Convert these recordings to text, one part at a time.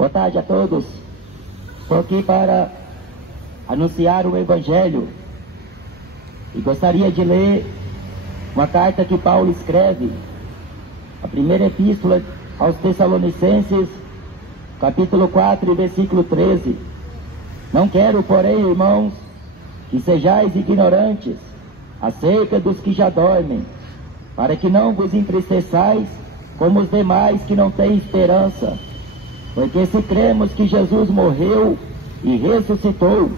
Boa tarde a todos. Estou aqui para anunciar o Evangelho e gostaria de ler uma carta que Paulo escreve, a primeira epístola aos Tessalonicenses, capítulo 4, versículo 13. Não quero, porém, irmãos, que sejais ignorantes acerca dos que já dormem, para que não vos entristeçais como os demais que não têm esperança. Porque se cremos que Jesus morreu e ressuscitou,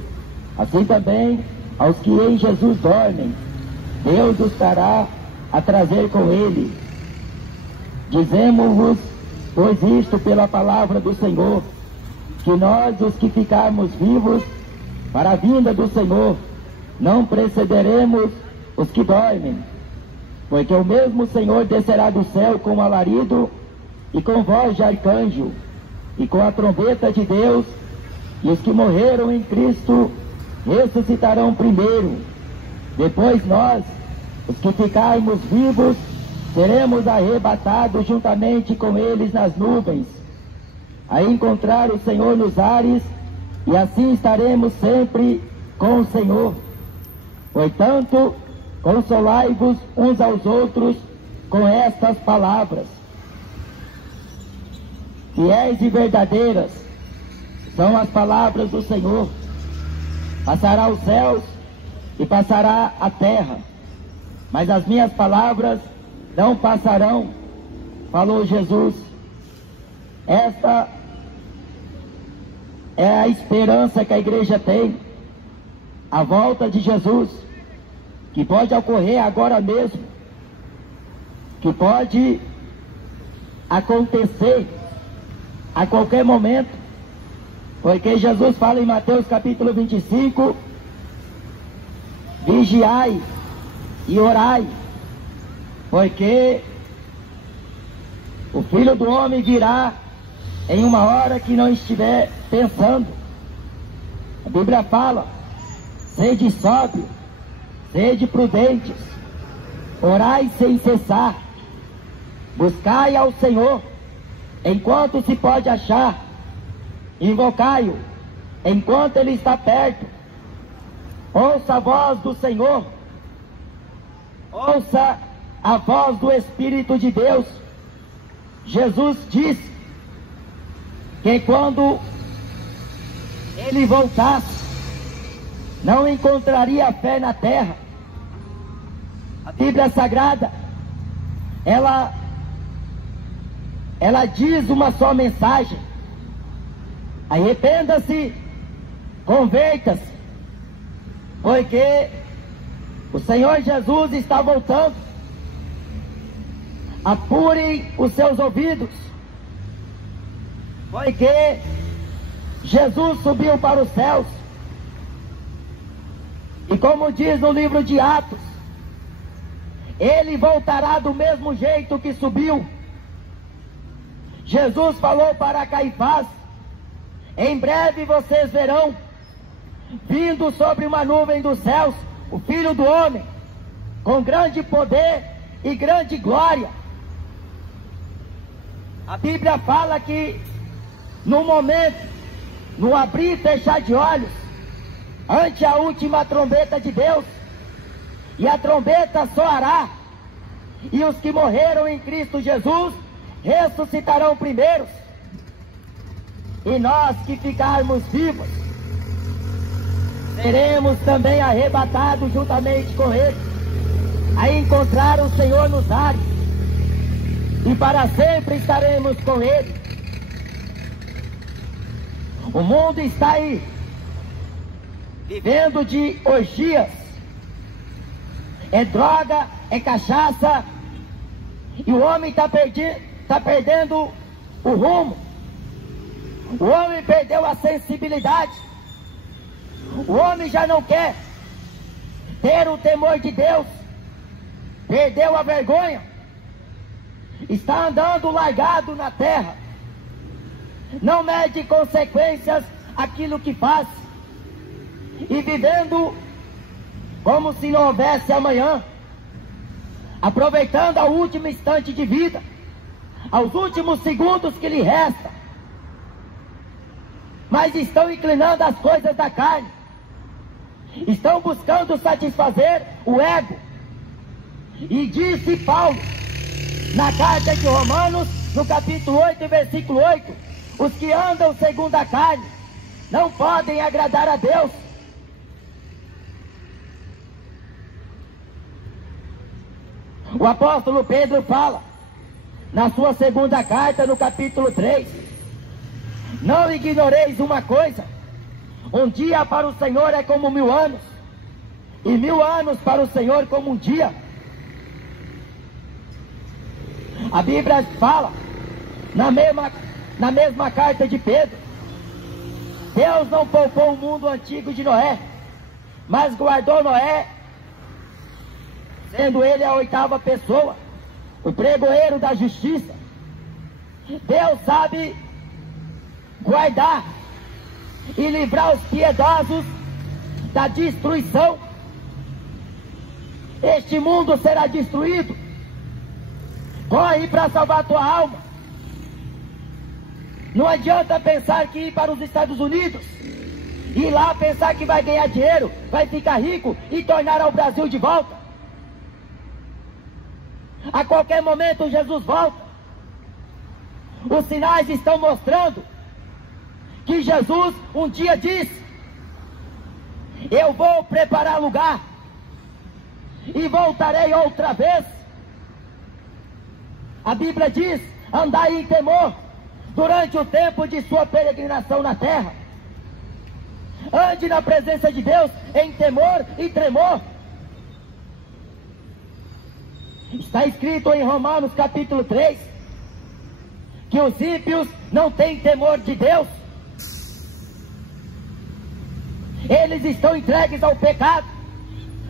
assim também aos que em Jesus dormem, Deus os dará a trazer com ele. Dizemos-vos, pois isto pela palavra do Senhor, que nós, os que ficarmos vivos para a vinda do Senhor, não precederemos os que dormem, porque o mesmo Senhor descerá do céu com alarido e com voz de arcanjo e com a trombeta de Deus, e os que morreram em Cristo ressuscitarão primeiro. Depois nós, os que ficarmos vivos, seremos arrebatados juntamente com eles nas nuvens, a encontrar o Senhor nos ares, e assim estaremos sempre com o Senhor. Portanto, consolai-vos uns aos outros com estas palavras. Fiéis e verdadeiras são as palavras do Senhor. Passará os céus e passará a terra, mas as minhas palavras não passarão, falou Jesus. Esta é a esperança que a igreja tem, a volta de Jesus, que pode ocorrer agora mesmo, que pode acontecer a qualquer momento, porque Jesus fala em Mateus capítulo 25, vigiai e orai, porque o Filho do Homem virá em uma hora que não estiver pensando. A Bíblia fala: sede sóbrio, sede prudentes, orai sem cessar, buscai ao Senhor enquanto se pode achar, invocai-o enquanto ele está perto. Ouça a voz do Senhor, ouça a voz do Espírito de Deus. Jesus disse que quando ele voltasse, não encontraria fé na terra. A Bíblia Sagrada, ela diz uma só mensagem: arrependa-se, converta-se, porque o Senhor Jesus está voltando. Apurem os seus ouvidos, porque Jesus subiu para os céus, e como diz no livro de Atos, ele voltará do mesmo jeito que subiu. Jesus falou para Caifás: em breve vocês verão, vindo sobre uma nuvem dos céus, o Filho do Homem, com grande poder e grande glória. A Bíblia fala que no momento, no abrir e fechar de olhos, ante a última trombeta de Deus, e a trombeta soará, e os que morreram em Cristo Jesus ressuscitarão primeiros, e nós que ficarmos vivos seremos também arrebatados juntamente com ele, a encontrar o Senhor nos ares, e para sempre estaremos com ele. O mundo está aí, vivendo de orgias, é droga, é cachaça, e o homem está perdendo o rumo. O homem perdeu a sensibilidade. O homem já não quer ter o temor de Deus, perdeu a vergonha, está andando largado na terra, não mede consequências aquilo que faz, e vivendo como se não houvesse amanhã, aproveitando ao último instante de vida, aos últimos segundos que lhe resta, mas estão inclinando as coisas da carne. Estão buscando satisfazer o ego. E disse Paulo, na carta de Romanos, no capítulo 8, versículo 8, os que andam segundo a carne não podem agradar a Deus. O apóstolo Pedro fala, na sua segunda carta, no capítulo 3, não ignoreis uma coisa, um dia para o Senhor é como 1000 anos, e 1000 anos para o Senhor como um dia. A Bíblia fala, na mesma carta de Pedro, Deus não poupou o mundo antigo de Noé, mas guardou Noé, sendo ele a 8ª pessoa, o pregoeiro da justiça. Deus sabe guardar e livrar os piedosos da destruição. Este mundo será destruído. Corre para salvar a tua alma. Não adianta pensar que ir para os Estados Unidos, ir lá pensar que vai ganhar dinheiro, vai ficar rico e tornar ao Brasil de volta. A qualquer momento Jesus volta. Os sinais estão mostrando que Jesus um dia disse: eu vou preparar lugar e voltarei outra vez. A Bíblia diz: andai em temor durante o tempo de sua peregrinação na terra. Ande na presença de Deus em temor e tremor. Está escrito em Romanos capítulo 3 que os ímpios não têm temor de Deus. Eles estão entregues ao pecado,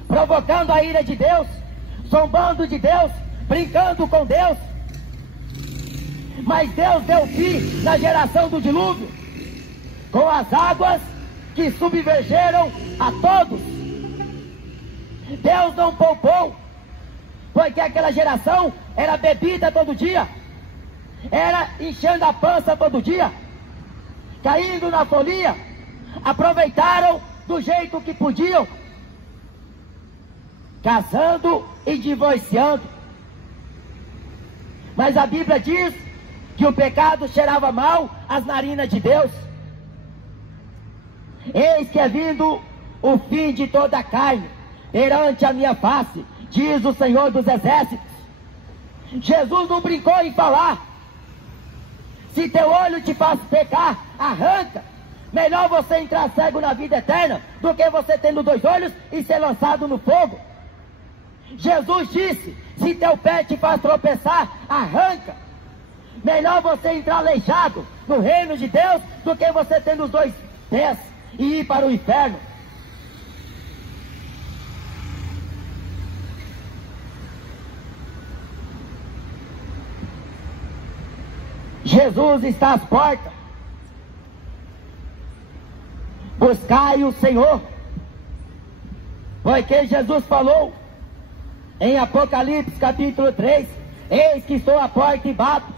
provocando a ira de Deus, zombando de Deus, brincando com Deus. Mas Deus deu fim na geração do dilúvio, com as águas que submergeram a todos. Deus não poupou, porque aquela geração era bebida todo dia, era enchendo a pança todo dia, caindo na folia, aproveitaram do jeito que podiam, casando e divorciando. Mas a Bíblia diz que o pecado cheirava mal às narinas de Deus. Eis que é vindo o fim de toda a carne perante a minha face, diz o Senhor dos Exércitos. Jesus não brincou em falar: se teu olho te faz pecar, arranca. Melhor você entrar cego na vida eterna do que você tendo 2 olhos e ser lançado no fogo. Jesus disse: se teu pé te faz tropeçar, arranca. Melhor você entrar aleijado no reino de Deus do que você tendo os 2 pés e ir para o inferno. Jesus está às portas. Buscai o Senhor, porque Jesus falou em Apocalipse capítulo 3: eis que estou à porta e bato.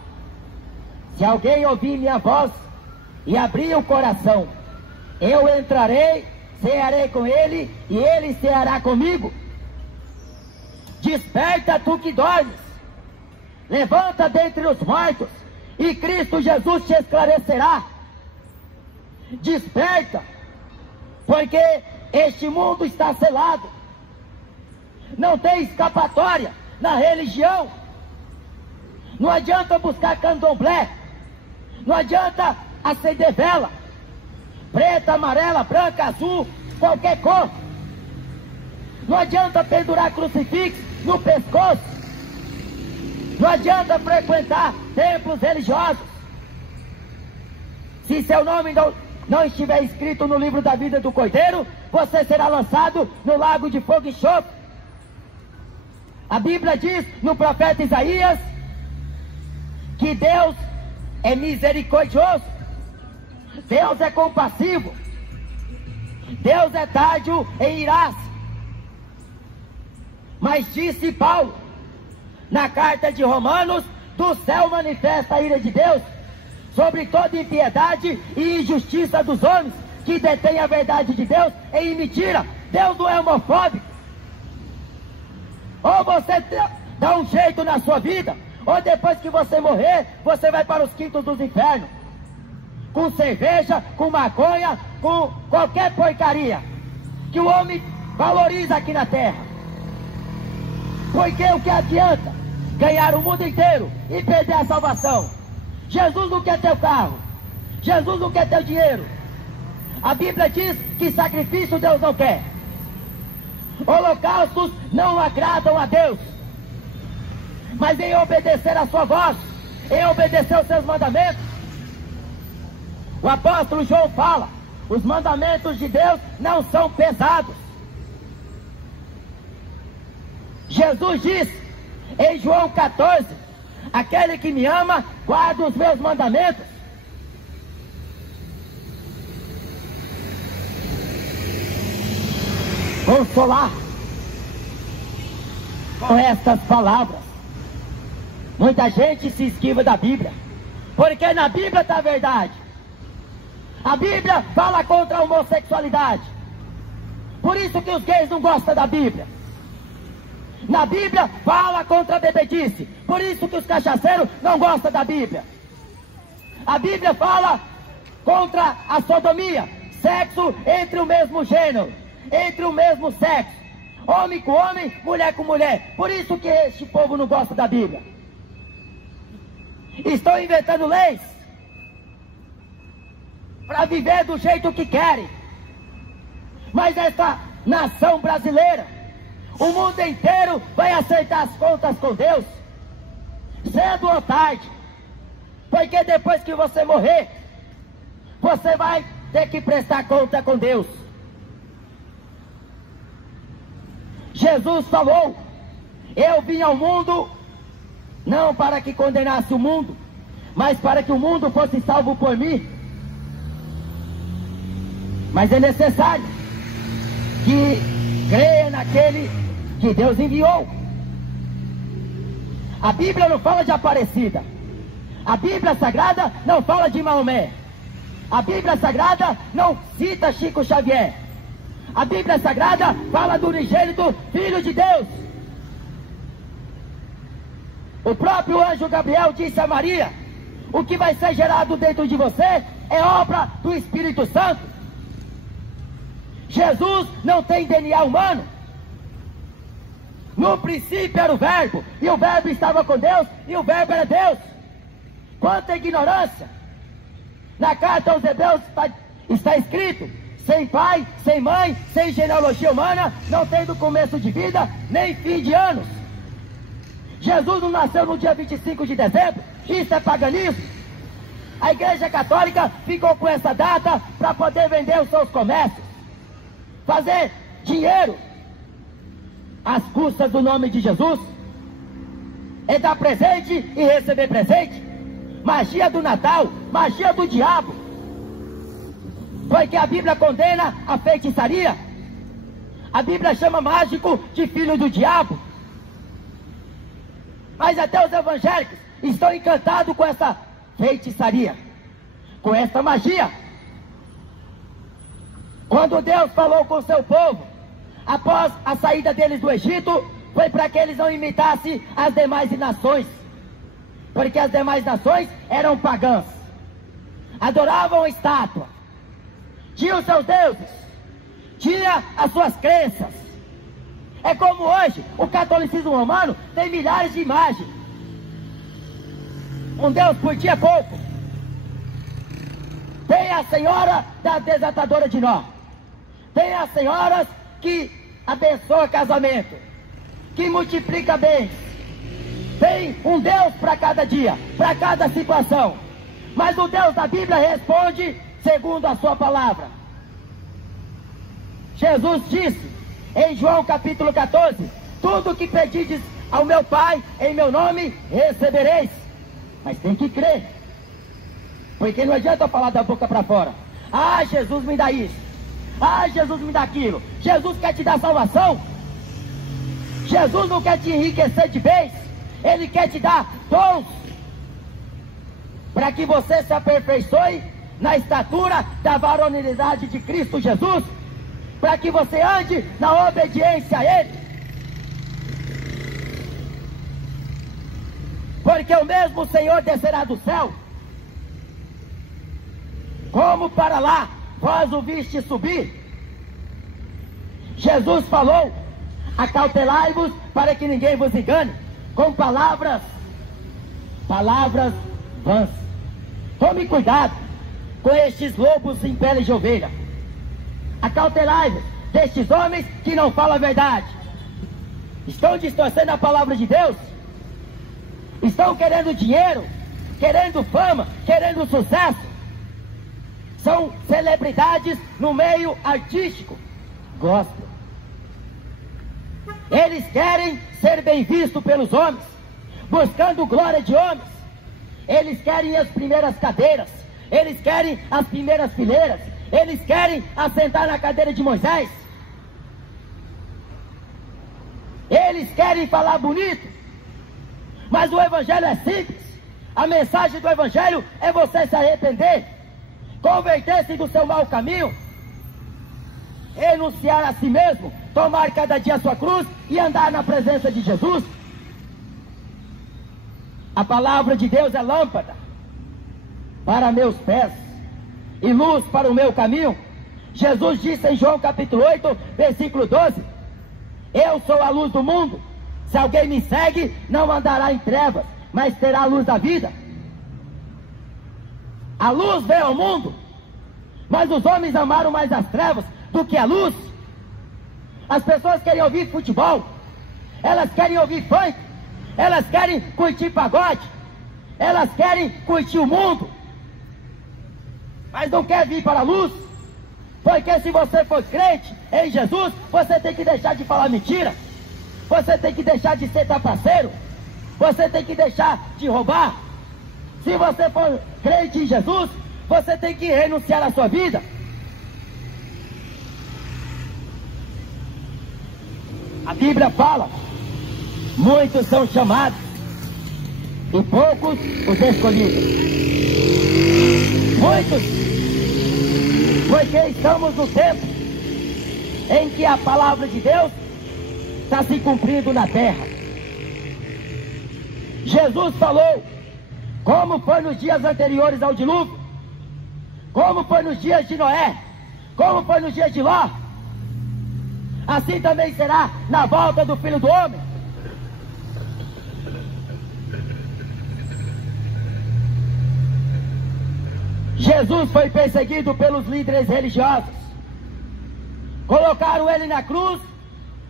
Se alguém ouvir minha voz e abrir o coração, eu entrarei, cearei com ele e ele ceará comigo. Desperta tu que dormes, levanta dentre os mortos e Cristo Jesus te esclarecerá. Desperta, porque este mundo está selado. Não tem escapatória na religião. Não adianta buscar candomblé, não adianta acender vela, preta, amarela, branca, azul, qualquer cor. Não adianta pendurar crucifixo no pescoço. Não adianta frequentar templos religiosos. Se seu nome não estiver escrito no livro da vida do Cordeiro, você será lançado no lago de fogo e enxofre. A Bíblia diz no profeta Isaías que Deus é misericordioso, Deus é compassivo, Deus é tardio em irar-se. Mas disse Paulo na carta de Romanos: do céu manifesta a ira de Deus sobre toda impiedade e injustiça dos homens que detêm a verdade de Deus em mentira. Deus não é homofóbico. Ou você dá um jeito na sua vida, ou depois que você morrer, você vai para os quintos dos infernos, com cerveja, com maconha, com qualquer porcaria que o homem valoriza aqui na terra. Porque o que adianta ganhar o mundo inteiro e perder a salvação? Jesus não quer teu carro, Jesus não quer teu dinheiro. A Bíblia diz que sacrifício Deus não quer. Holocaustos não agradam a Deus. Mas em obedecer a sua voz, em obedecer os seus mandamentos, o apóstolo João fala, os mandamentos de Deus não são pesados. Jesus diz em João 14, aquele que me ama, guarda os meus mandamentos. Consolar com estas palavras. Muita gente se esquiva da Bíblia, porque na Bíblia está a verdade. A Bíblia fala contra a homossexualidade. Por isso que os gays não gostam da Bíblia. Na Bíblia fala contra a bebedice. Por isso que os cachaceiros não gostam da Bíblia. A Bíblia fala contra a sodomia, sexo entre o mesmo gênero, entre o mesmo sexo, homem com homem, mulher com mulher. Por isso que este povo não gosta da Bíblia. Estão inventando leis para viver do jeito que querem. Mas essa nação brasileira, o mundo inteiro vai aceitar as contas com Deus, cedo ou tarde. Porque depois que você morrer, você vai ter que prestar conta com Deus. Jesus falou: eu vim ao mundo não para que condenasse o mundo, mas para que o mundo fosse salvo por mim. Mas é necessário que creia naquele que Deus enviou. A Bíblia não fala de Aparecida. A Bíblia Sagrada não fala de Maomé. A Bíblia Sagrada não cita Chico Xavier. A Bíblia Sagrada fala do unigênito Filho de Deus. O próprio anjo Gabriel disse a Maria: o que vai ser gerado dentro de você é obra do Espírito Santo. Jesus não tem DNA humano. No princípio era o Verbo, e o Verbo estava com Deus, e o Verbo era Deus. Quanta ignorância! Na carta aos Hebreus está escrito: sem pai, sem mãe, sem genealogia humana, não tendo começo de vida, nem fim de anos. Jesus não nasceu no dia 25 de dezembro, isso é paganismo. A Igreja Católica ficou com essa data para poder vender os seus comércios, fazer dinheiro às custas do nome de Jesus, é dar presente e receber presente. Magia do Natal, magia do diabo. Porque a Bíblia condena a feitiçaria. A Bíblia chama mágico de filho do diabo. Mas até os evangélicos estão encantados com essa feitiçaria, com essa magia. Quando Deus falou com o seu povo, após a saída deles do Egito, foi para que eles não imitassem as demais nações. Porque as demais nações eram pagãs, adoravam estátua, tinham seus deuses, tinham as suas crenças. É como hoje, o catolicismo romano tem milhares de imagens. Um Deus por dia é pouco. Tem a senhora da desatadora de nó. Tem as senhoras que abençoa casamento, que multiplica bens. Tem um Deus para cada dia, para cada situação. Mas o Deus da Bíblia responde segundo a sua palavra. Jesus disse em João capítulo 14: tudo que pedides ao meu Pai em meu nome recebereis. Mas tem que crer, porque não adianta eu falar da boca para fora: ah, Jesus me dá isso, ah, Jesus me dá aquilo. Jesus quer te dar salvação. Jesus não quer te enriquecer de bens, Ele quer te dar dons. para que você se aperfeiçoe na estatura da varonilidade de Cristo Jesus, para que você ande na obediência a Ele. Porque o mesmo Senhor descerá do céu, como para lá vós o viste subir. Jesus falou: acautelai-vos para que ninguém vos engane, com palavras vãs. Tome cuidado com estes lobos em pele de ovelha. Acautelai-vos destes homens que não falam a verdade. Estão distorcendo a palavra de Deus. Estão querendo dinheiro, querendo fama, querendo sucesso. São celebridades no meio artístico, gospel. Eles querem ser bem vistos pelos homens, buscando glória de homens. Eles querem as primeiras cadeiras, eles querem as primeiras fileiras, eles querem assentar na cadeira de Moisés. Eles querem falar bonito, mas o Evangelho é simples. A mensagem do Evangelho é você se arrepender, converter-se do seu mau caminho, renunciar a si mesmo, tomar cada dia a sua cruz e andar na presença de Jesus. A palavra de Deus é lâmpada para meus pés e luz para o meu caminho. Jesus disse em João capítulo 8, versículo 12: eu sou a luz do mundo. Se alguém me segue, não andará em trevas, mas terá a luz da vida. A luz veio ao mundo, mas os homens amaram mais as trevas do que a luz. As pessoas querem ouvir futebol, elas querem ouvir funk, elas querem curtir pagode, elas querem curtir o mundo, mas não quer vir para a luz. Porque se você for crente em Jesus, você tem que deixar de falar mentira, você tem que deixar de ser trapaceiro, você tem que deixar de roubar. Se você for crente em Jesus, você tem que renunciar à sua vida. A Bíblia fala: muitos são chamados e poucos os escolhidos. Muitos, porque estamos no tempo em que a palavra de Deus está se cumprindo na terra. Jesus falou como foi nos dias anteriores ao dilúvio, como foi nos dias de Noé, como foi nos dias de Ló. Assim também será na volta do Filho do Homem. Jesus foi perseguido pelos líderes religiosos. Colocaram ele na cruz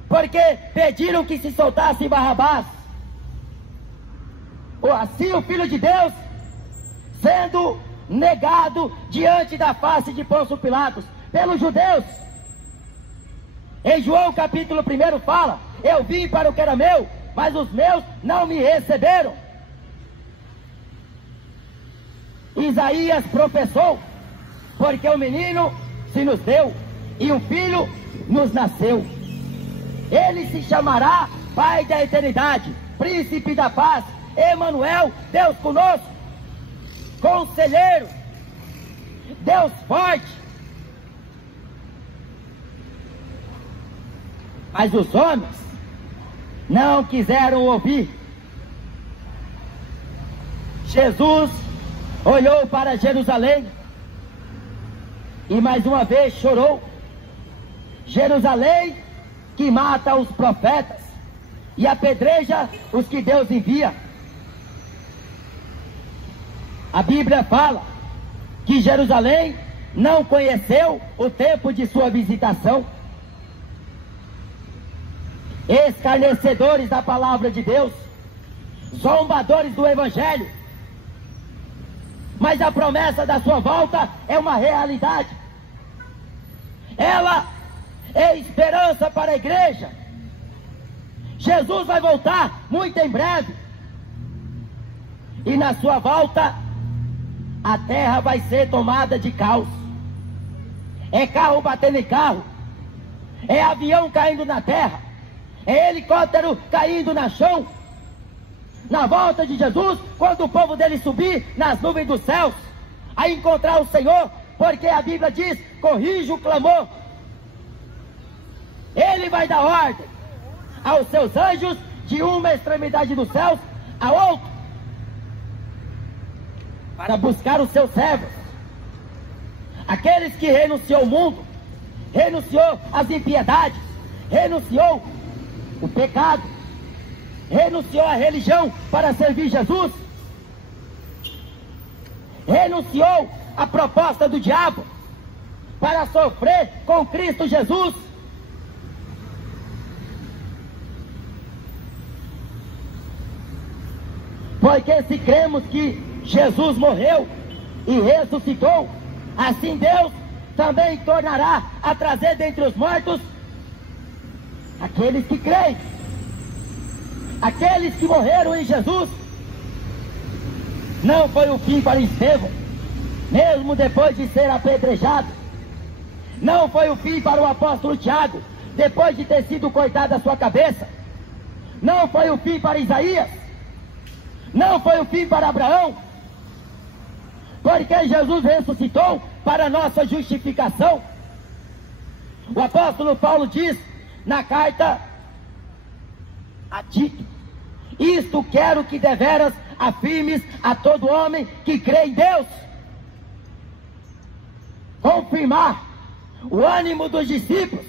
porque pediram que se soltasse Barrabás. Assim o Filho de Deus, sendo negado diante da face de Pôncio Pilatos pelos judeus. Em João capítulo 1 fala: eu vim para o que era meu, mas os meus não me receberam. Isaías professou: porque o menino se nos deu e um filho nos nasceu. Ele se chamará Pai da eternidade, Príncipe da paz, Emanuel, Deus conosco, Conselheiro, Deus forte. Mas os homens não quiseram ouvir. Jesus olhou para Jerusalém e mais uma vez chorou. Jerusalém que mata os profetas e apedreja os que Deus envia. A Bíblia fala que Jerusalém não conheceu o tempo de sua visitação. Escarnecedores da palavra de Deus, zombadores do Evangelho. Mas a promessa da sua volta é uma realidade. Ela é esperança para a igreja. Jesus vai voltar muito em breve. E na sua volta, a terra vai ser tomada de caos. É carro batendo em carro, é avião caindo na terra, é helicóptero caindo no chão. na volta de Jesus, quando o povo dele subir nas nuvens dos céus, a encontrar o Senhor, porque a Bíblia diz, corrija o clamor. Ele vai dar ordem aos seus anjos de uma extremidade dos céus a outra, para buscar os seus servos, aqueles que renunciou ao mundo, renunciou às impiedades, renunciou o pecado, renunciou à religião para servir Jesus, renunciou à proposta do diabo para sofrer com Cristo Jesus. Porque se cremos que Jesus morreu e ressuscitou, assim Deus também tornará a trazer dentre os mortos aqueles que creem, aqueles que morreram em Jesus. Não foi o fim para Estevão, mesmo depois de ser apedrejado. Não foi o fim para o apóstolo Tiago, depois de ter sido cortada a sua cabeça. Não foi o fim para Isaías. Não foi o fim para Abraão. Porque Jesus ressuscitou para nossa justificação. O apóstolo Paulo diz na carta a Tito: isto quero que deveras afirmes a todo homem que crê em Deus. Confirmar o ânimo dos discípulos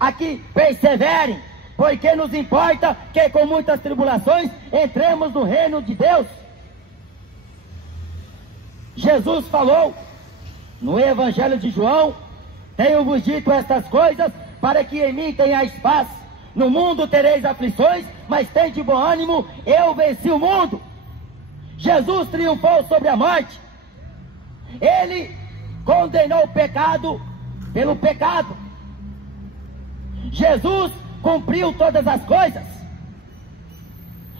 a que perseverem, porque nos importa que com muitas tribulações entremos no reino de Deus. Jesus falou no Evangelho de João: tenho-vos dito estas coisas para que em mim tenhais paz. No mundo tereis aflições, mas tende bom ânimo, eu venci o mundo. Jesus triunfou sobre a morte. Ele condenou o pecado pelo pecado. Jesus cumpriu todas as coisas.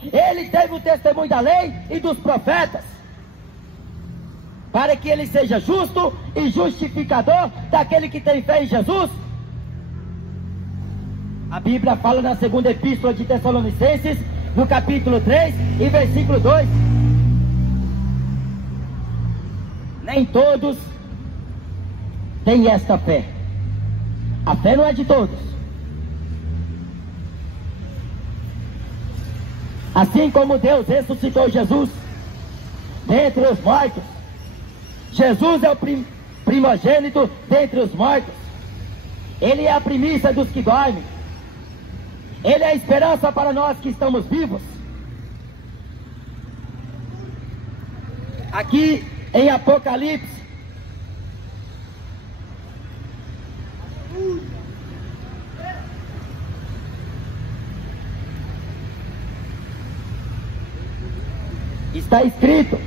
Ele teve o testemunho da lei e dos profetas, para que ele seja justo e justificador daquele que tem fé em Jesus. A Bíblia fala na segunda epístola de Tessalonicenses, no capítulo 3 e versículo 2: nem todos têm esta fé. A fé não é de todos. Assim como Deus ressuscitou Jesus dentre os mortos, Jesus é o primogênito dentre os mortos. Ele é a primícia dos que dormem. Ele é a esperança para nós que estamos vivos. Aqui em Apocalipse, está escrito: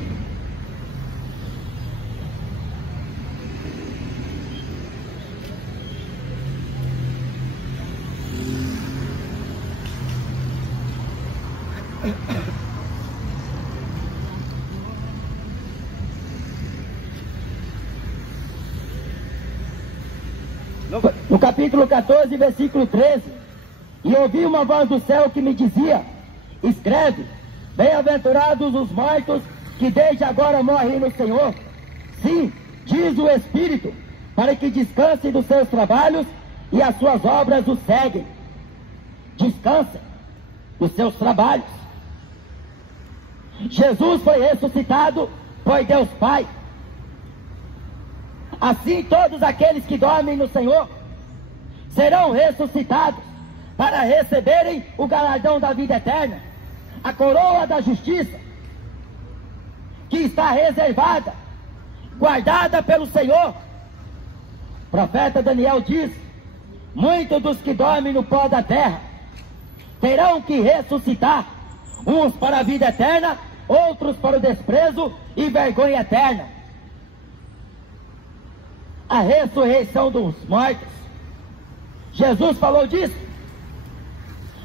no capítulo 14, versículo 13: e ouvi uma voz do céu que me dizia: escreve, bem-aventurados os mortos que desde agora morrem no Senhor. Sim, diz o Espírito, para que descansem dos seus trabalhos e as suas obras os seguem. Descansem dos seus trabalhos. Jesus foi ressuscitado por Deus Pai. Assim todos aqueles que dormem no Senhor serão ressuscitados para receberem o galardão da vida eterna, a coroa da justiça, que está reservada, guardada pelo Senhor. O profeta Daniel diz: muitos dos que dormem no pó da terra terão que ressuscitar, uns para a vida eterna, outros para o desprezo e vergonha eterna. A ressurreição dos mortos, Jesus falou disso.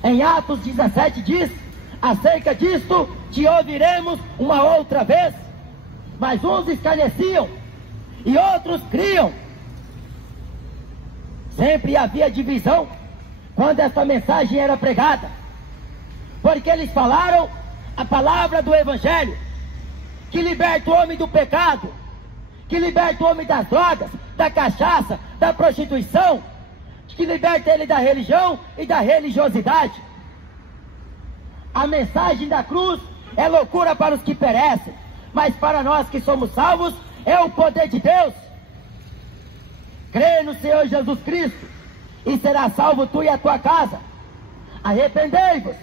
Em Atos 17 diz: acerca disto te ouviremos uma outra vez. Mas uns escarneciam e outros criam. Sempre havia divisão quando essa mensagem era pregada, porque eles falaram a palavra do Evangelho, que liberta o homem do pecado, que liberta o homem das drogas, da cachaça, da prostituição, que liberta ele da religião e da religiosidade. A mensagem da cruz é loucura para os que perecem, mas para nós que somos salvos é o poder de Deus. Crê no Senhor Jesus Cristo e será salvo tu e a tua casa. Arrependei-vos,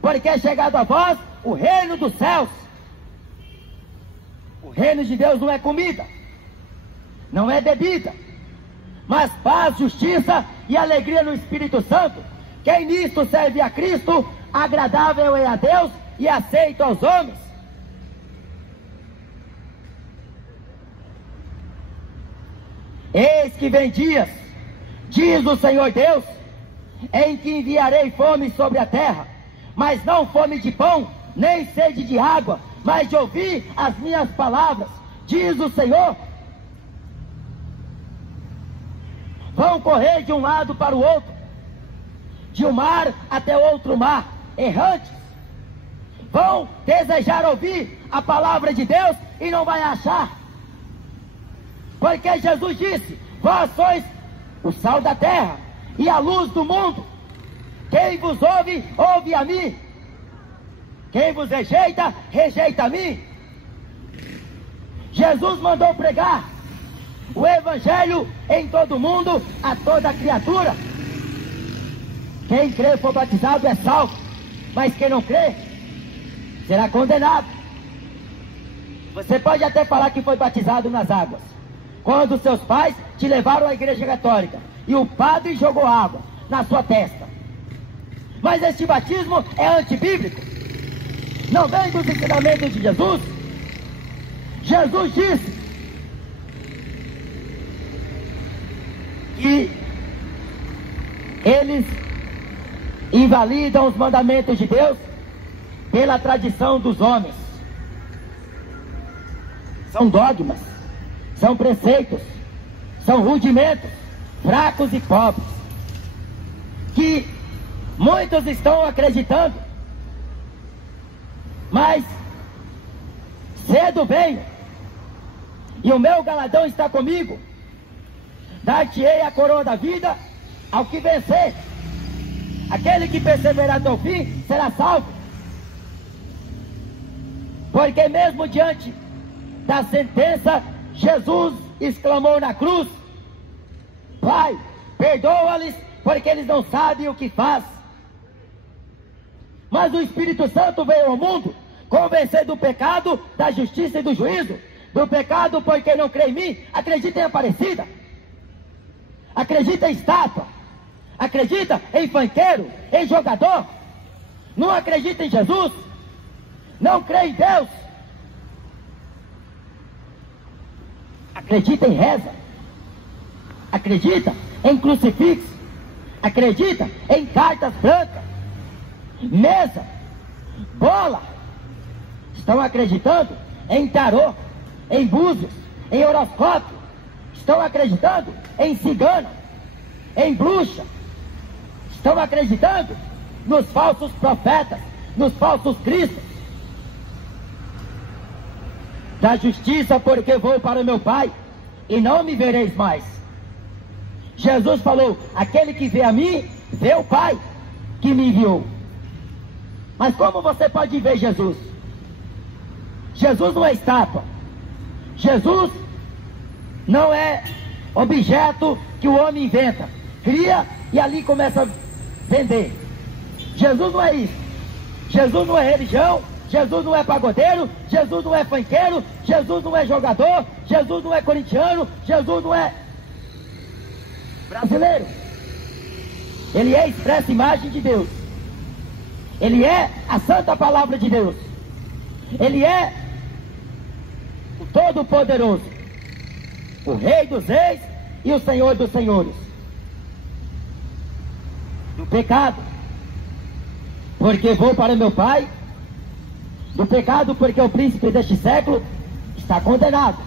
porque é chegado a vós o reino dos céus. O reino de Deus não é comida, não é bebida, mas paz, justiça e alegria no Espírito Santo. Quem nisto serve a Cristo, agradável é a Deus e aceito aos homens. Eis que vem dias, diz o Senhor Deus, em que enviarei fome sobre a terra, mas não fome de pão, nem sede de água, mas de ouvir as minhas palavras, diz o Senhor. Vão correr de um lado para o outro, de um mar até outro mar, errantes. Vão desejar ouvir a palavra de Deus e não vai achar. Porque Jesus disse: vós sois o sal da terra e a luz do mundo. Quem vos ouve, ouve a mim. Quem vos rejeita, rejeita a mim. Jesus mandou pregar o Evangelho em todo mundo, a toda criatura. Quem crê e for batizado é salvo, mas quem não crê será condenado. Você pode até falar que foi batizado nas águas, quando seus pais te levaram à igreja católica e o padre jogou água na sua testa. Mas este batismo é antibíblico, não vem dos ensinamentos de Jesus. Jesus disse que eles invalidam os mandamentos de Deus pela tradição dos homens. São dogmas, são preceitos, são rudimentos, fracos e pobres, que muitos estão acreditando. Mas cedo venho, e o meu galardão está comigo. Dar-te-ei a coroa da vida ao que vencer. Aquele que perseverar até o fim será salvo. Porque mesmo diante da sentença, Jesus exclamou na cruz: Pai, perdoa-lhes, porque eles não sabem o que faz. Mas o Espírito Santo veio ao mundo convencer do pecado, da justiça e do juízo. Do pecado porque não crê em mim, acredita em Aparecida, acredita em estátua, acredita em fanqueiro, em jogador, não acredita em Jesus, não crê em Deus, acredita em reza, acredita em crucifixo, acredita em cartas brancas, mesa, bola. Estão acreditando em tarô, em búzios, em horoscópio. Estão acreditando em cigana, em bruxa. Estão acreditando nos falsos profetas, nos falsos cristos. Da justiça, porque vou para o meu Pai e não me vereis mais. Jesus falou: aquele que vê a mim, vê o Pai que me enviou. Mas como você pode ver Jesus? Jesus não é estátua. Jesus não é objeto que o homem inventa, cria e ali começa a vender. Jesus não é isso. Jesus não é religião. Jesus não é pagodeiro. Jesus não é fanqueiro. Jesus não é jogador. Jesus não é corintiano. Jesus não é brasileiro. Ele é a expressa imagem de Deus. Ele é a santa palavra de Deus. Ele é o Todo-Poderoso, o Rei dos Reis e o Senhor dos Senhores. Do pecado, porque vou para meu Pai. Do pecado, porque o príncipe deste século está condenado.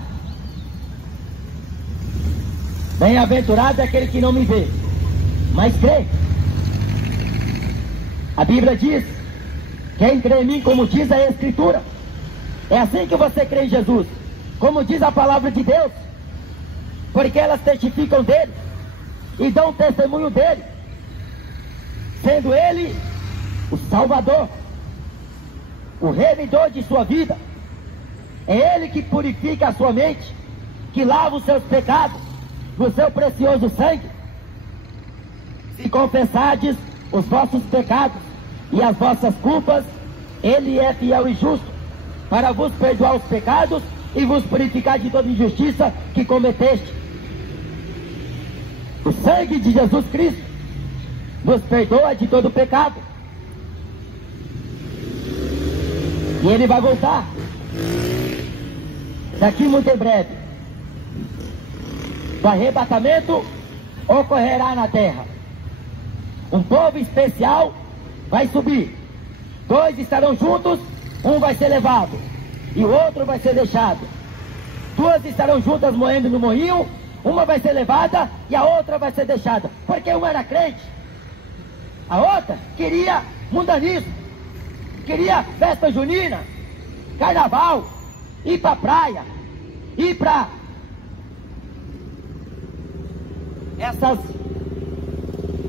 Bem-aventurado é aquele que não me vê, mas crê. A Bíblia diz Quem crê em mim, como diz a Escritura. É assim que você crê em Jesus, como diz a palavra de Deus, porque elas testificam dele e dão testemunho dele, sendo ele o Salvador, o remidor de sua vida. É ele que purifica a sua mente, que lava os seus pecados no seu precioso sangue. Se confessardes os vossos pecados e as vossas culpas, ele é fiel e justo para vos perdoar os pecados e vos purificar de toda injustiça que cometeste. O sangue de Jesus Cristo nos perdoa de todo pecado. E ele vai voltar daqui muito em breve. O arrebatamento ocorrerá na terra. Um povo especial vai subir. 2 estarão juntos, um vai ser levado e o outro vai ser deixado. 2 estarão juntas moendo no moinho, uma vai ser levada e a outra vai ser deixada. Porque uma era crente, a outra queria mundanismo, queria festa junina, carnaval, ir pra praia, ir pra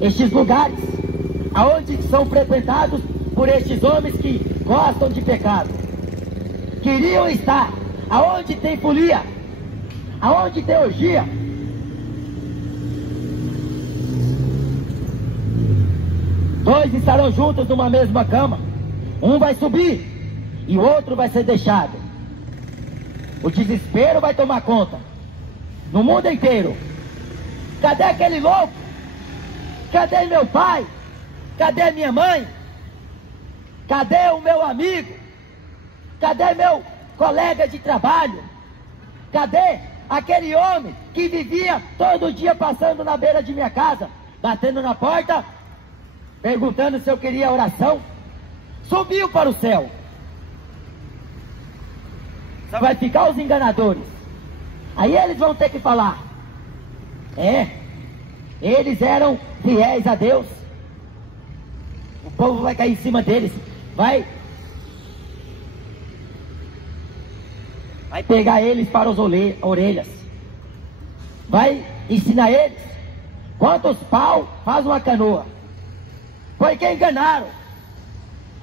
estes lugares aonde são frequentados por estes homens que gostam de pecado. Queriam estar aonde tem folia, aonde tem orgia. Dois estarão juntos numa mesma cama. Um vai subir e o outro vai ser deixado. O desespero vai tomar conta no mundo inteiro. Cadê aquele louco? Cadê meu pai? Cadê minha mãe? Cadê o meu amigo? Cadê meu colega de trabalho? Cadê aquele homem que vivia todo dia passando na beira de minha casa, batendo na porta, perguntando se eu queria oração? Subiu para o céu. Só vai ficar os enganadores. Aí eles vão ter que falar: eles eram fiéis a Deus. O povo vai cair em cima deles, vai pegar eles para as orelhas, vai ensinar eles quantos pau faz uma canoa, porque enganaram.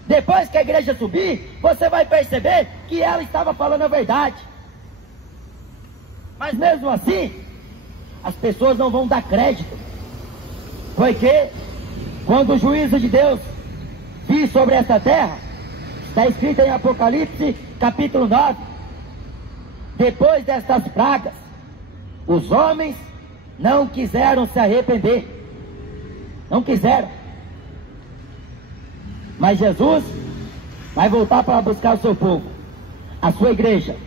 Depois que a igreja subir, você vai perceber que ela estava falando a verdade. Mas mesmo assim, as pessoas não vão dar crédito, porque quando o juízo de Deus vir sobre essa terra, está escrito em Apocalipse capítulo 9, depois destas pragas, os homens não quiseram se arrepender, não quiseram. Mas Jesus vai voltar para buscar o seu povo, a sua igreja.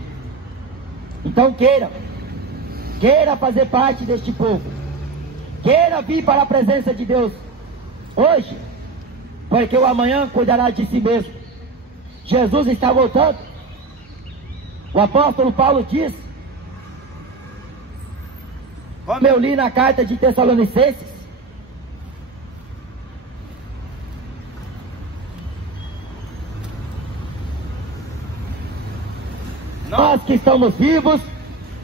Então queira fazer parte deste povo, queira vir para a presença de Deus hoje, porque o amanhã cuidará de si mesmo. Jesus está voltando. O apóstolo Paulo diz, como eu li na carta de Tessalonicenses, nós que estamos vivos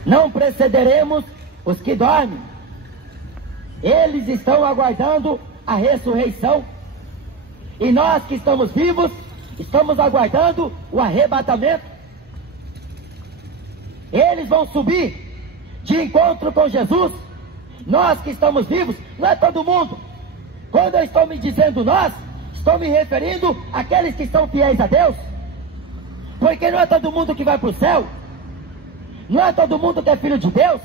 não precederemos os que dormem. Eles estão aguardando a ressurreição, e nós que estamos vivos estamos aguardando o arrebatamento. Eles vão subir de encontro com Jesus. Nós que estamos vivos, não é todo mundo. Quando eu estou me dizendo nós, estou me referindo àqueles que são fiéis a Deus, porque não é todo mundo que vai para o céu, não é todo mundo que é filho de Deus.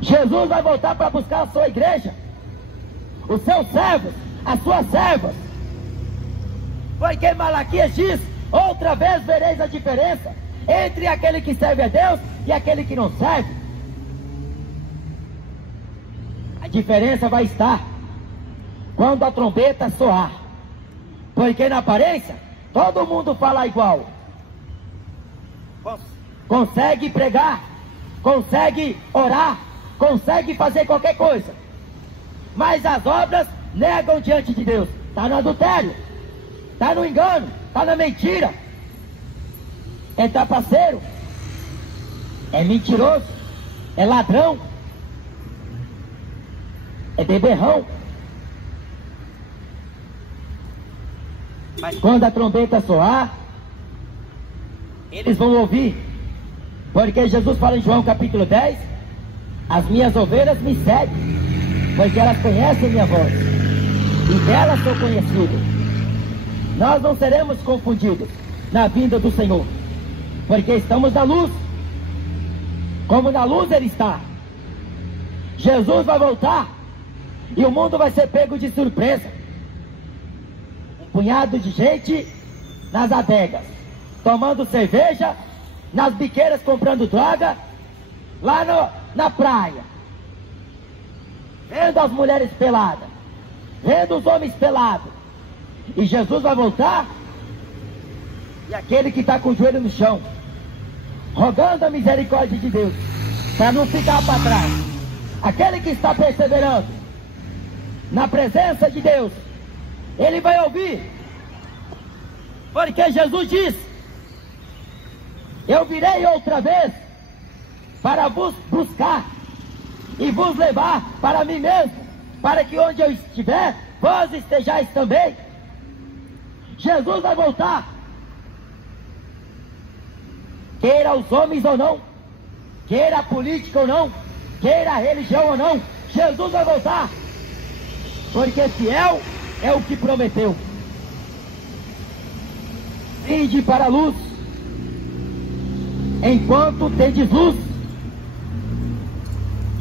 Jesus vai voltar para buscar a sua igreja, os seus servos, as suas servas. Porque Malaquias diz: outra vez vereis a diferença entre aquele que serve a Deus e aquele que não serve. A diferença vai estar quando a trombeta soar, porque na aparência todo mundo fala igual, consegue pregar, consegue orar, consegue fazer qualquer coisa, mas as obras negam diante de Deus. Está no adultério, está no engano, está na mentira, é trapaceiro, é mentiroso, é ladrão, é beberrão. Mas quando a trombeta soar, eles vão ouvir, porque Jesus fala em João capítulo 10, as minhas ovelhas me seguem, porque elas conhecem minha voz, e delas sou conhecido. Nós não seremos confundidos na vinda do Senhor, porque estamos na luz, como na luz Ele está. Jesus vai voltar, e o mundo vai ser pego de surpresa. Um punhado de gente nas adegas, tomando cerveja, nas biqueiras comprando droga, lá na praia, vendo as mulheres peladas, vendo os homens pelados. E Jesus vai voltar, e aquele que está com o joelho no chão, rogando a misericórdia de Deus, para não ficar para trás, aquele que está perseverando na presença de Deus, ele vai ouvir, porque Jesus diz: eu virei outra vez para vos buscar e vos levar para mim mesmo, para que onde eu estiver, vós estejais também. Jesus vai voltar, queira os homens ou não, queira a política ou não, queira a religião ou não, Jesus vai voltar, porque fiel é o que prometeu. Vinde para a luz, enquanto tendes luz.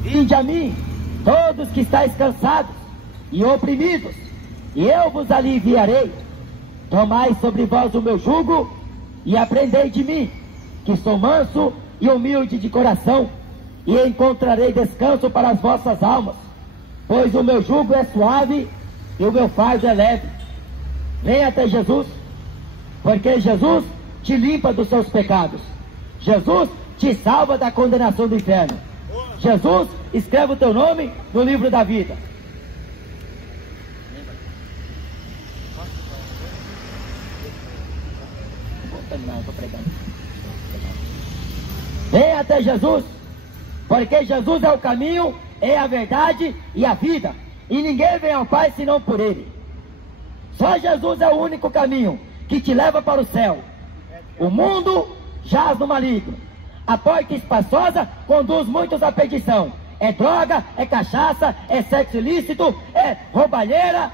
Vinde a mim, todos que estáis cansados e oprimidos, e eu vos aliviarei. Tomai sobre vós o meu jugo e aprendei de mim, que sou manso e humilde de coração, e encontrarei descanso para as vossas almas, pois o meu jugo é suave e o meu fardo é leve. Venha até Jesus, porque Jesus te limpa dos seus pecados. Jesus te salva da condenação do inferno. Jesus escreve o teu nome no livro da vida. Venha até Jesus, porque Jesus é o caminho, é a verdade e a vida, e ninguém vem ao Pai senão por Ele. Só Jesus é o único caminho que te leva para o céu. O mundo jaz no maligno, a porta espaçosa conduz muitos à perdição. É droga, é cachaça, é sexo ilícito, é roubalheira,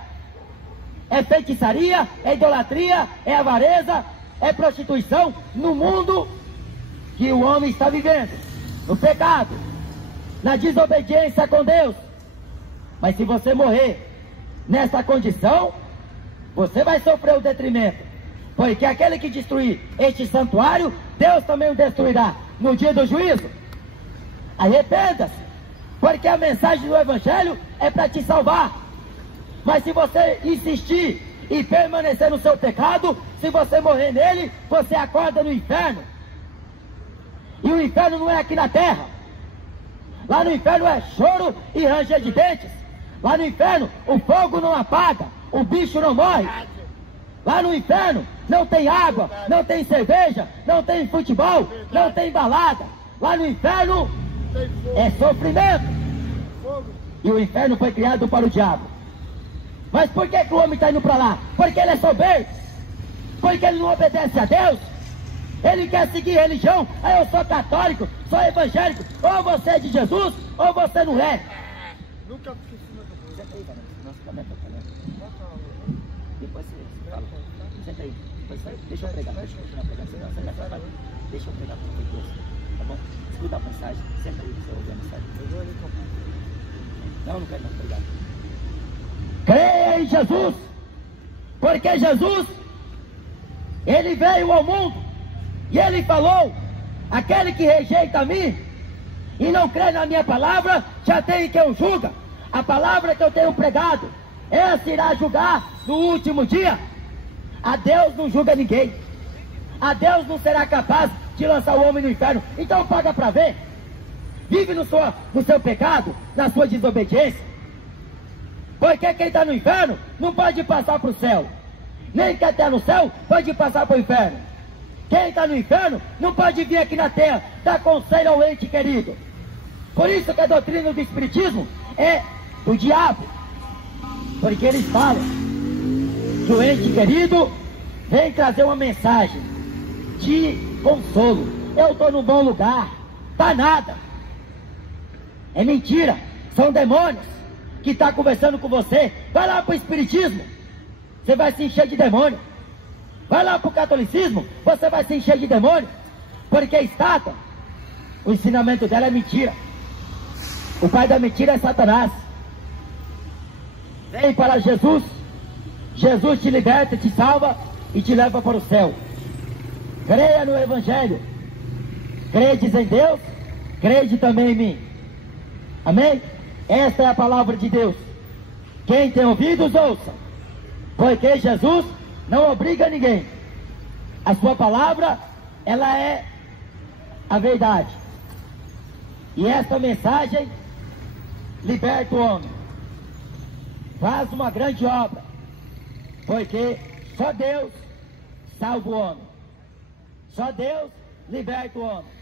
é feitiçaria, é idolatria, é avareza, é prostituição, no mundo que o homem está vivendo, no pecado, na desobediência com Deus. Mas se você morrer nessa condição, você vai sofrer o detrimento, porque aquele que destruir este santuário, Deus também o destruirá no dia do juízo. Arrependa-se, porque a mensagem do Evangelho é para te salvar. Mas se você insistir e permanecer no seu pecado, se você morrer nele, você acorda no inferno. E o inferno não é aqui na terra. Lá no inferno é choro e ranger de dentes. Lá no inferno o fogo não apaga, o bicho não morre. Lá no inferno não tem água, não tem cerveja, não tem futebol, não tem balada. Lá no inferno é sofrimento. E o inferno foi criado para o diabo. Mas por que o homem está indo para lá? Porque ele é soberbo, porque ele não obedece a Deus. Ele quer seguir religião. Eu sou católico, sou evangélico. Ou você é de Jesus, ou você não é. Nunca senta aí, cara. Nossa, comenta, depois você fala. Senta aí. Deixa eu pregar. Deixa eu continuar pregando. Você vai falar. Deixa eu pregar para Deus. Tá bom? Escuta a mensagem. Senta aí, você vai ouvir a mensagem. Não quero mais pregar. Creia em Jesus, porque Jesus, Ele veio ao mundo e Ele falou: aquele que rejeita a mim e não crê na minha palavra, já tem quem o julga. A palavra que eu tenho pregado, essa irá julgar no último dia. A Deus não julga ninguém. A Deus não será capaz de lançar o homem no inferno. Então paga para ver. Vive no seu pecado, na sua desobediência. Porque quem está no inferno não pode passar para o céu. Nem quem está no céu pode passar para o inferno. Quem está no inferno não pode vir aqui na terra dar conselho ao ente querido. Por isso que a doutrina do Espiritismo é do diabo. Porque eles falam que o ente querido vem trazer uma mensagem de consolo. Eu estou num bom lugar. Tá nada. É mentira. São demônios que estão conversando com você. Vai lá para o Espiritismo, você vai se encher de demônio. Vai lá para o catolicismo, você vai se encher de demônio. Porque a estátua, o ensinamento dela é mentira. O pai da mentira é Satanás. Vem para Jesus. Jesus te liberta, te salva e te leva para o céu. Creia no Evangelho. Credes em Deus, crede também em mim. Amém? Esta é a palavra de Deus. Quem tem ouvidos, ouça. Porque Jesus não obriga ninguém. A sua palavra, ela é a verdade. E esta mensagem liberta o homem. Faz uma grande obra. Porque só Deus salva o homem. Só Deus liberta o homem.